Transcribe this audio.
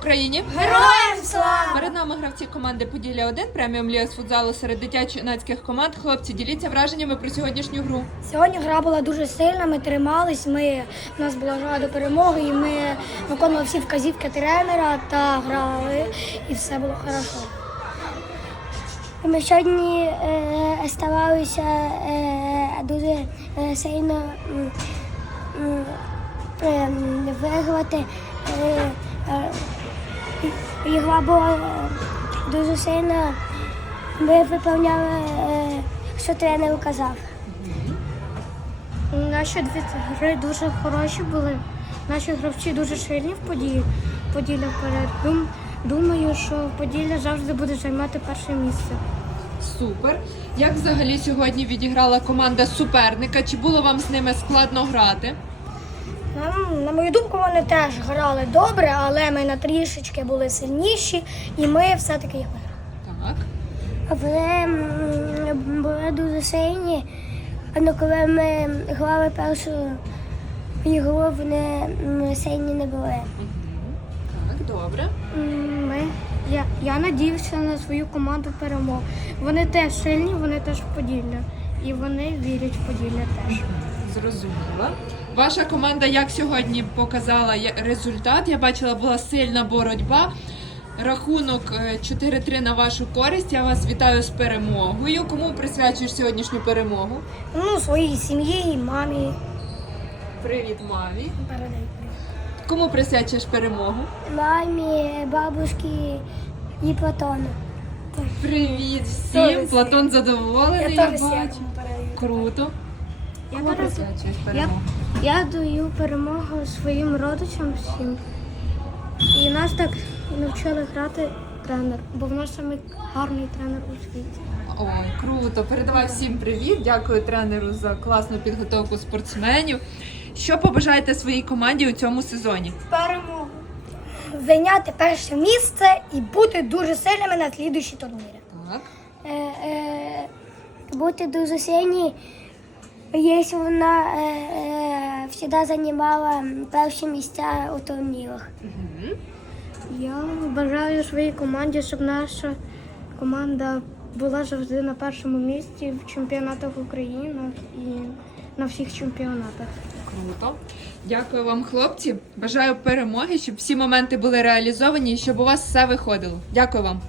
Україні Героям слава! перед нами гравці команди Поділля 1 преміум ліга з футзалу серед дитячо-юнацьких команд. Хлопці, діліться враженнями про сьогоднішню гру. Сьогодні гра була дуже сильна, ми тримались, ми, у нас була жага до перемоги, і ми виконували всі вказівки тренера та грали, і все було хорошо. Ми сьогодні е, ставалися е, дуже е, сильно е, виграти. Е, е, і- і була е, дуже сильна. Ми виповняли, е, що тренер казав. Наші дві гри дуже хороші були. Наші гравці дуже сильні в події. Поділля вперед. Дум, думаю, що Поділля завжди буде займати перше місце. Супер. Як взагалі сьогодні відіграла команда суперника? Чи було вам з ними складно грати? Нам, на мою думку, вони теж грали добре, але ми на трішечки були сильніші, і ми все-таки їх виграли. Так. Вони були дуже сильні, але коли ми грали першу ігру, вони сильні не були. Так, добре. Ми, я, я надіюся на свою команду перемог. Вони теж сильні, вони теж в Поділля. І вони вірять в Поділля теж. Зрозуміла. Ваша команда як сьогодні показала результат? Я бачила, була сильна боротьба. Рахунок е, 4-3 на вашу користь. Я вас вітаю з перемогою. Кому присвячуєш сьогоднішню перемогу? Ну, своїй сім'ї, і мамі. Привіт, мамі. Передай. Кому присвячуєш перемогу? Мамі, бабушці і Платону. Привіт всім! Платон задоволений, я, бачу. передаю. Круто. Я, зараз- я, я даю перемогу своїм родичам всім. І нас так навчили грати тренер, бо в нас самий гарний тренер у світі. Ой, круто. Передавай всім привіт. Дякую тренеру за класну підготовку спортсменів. Що побажаєте своїй команді у цьому сезоні? Перемогу. Зайняти перше місце і бути дуже сильними на слідуючі турніри. Так. Е, е, бути дуже сильні, якщо вона е, е, завжди займала перші місця у турнірах. Я бажаю своїй команді, щоб наша команда була завжди на першому місці в чемпіонатах України і на всіх чемпіонатах. Круто. Дякую вам, хлопці. Бажаю перемоги, щоб всі моменти були реалізовані і щоб у вас все виходило. Дякую вам.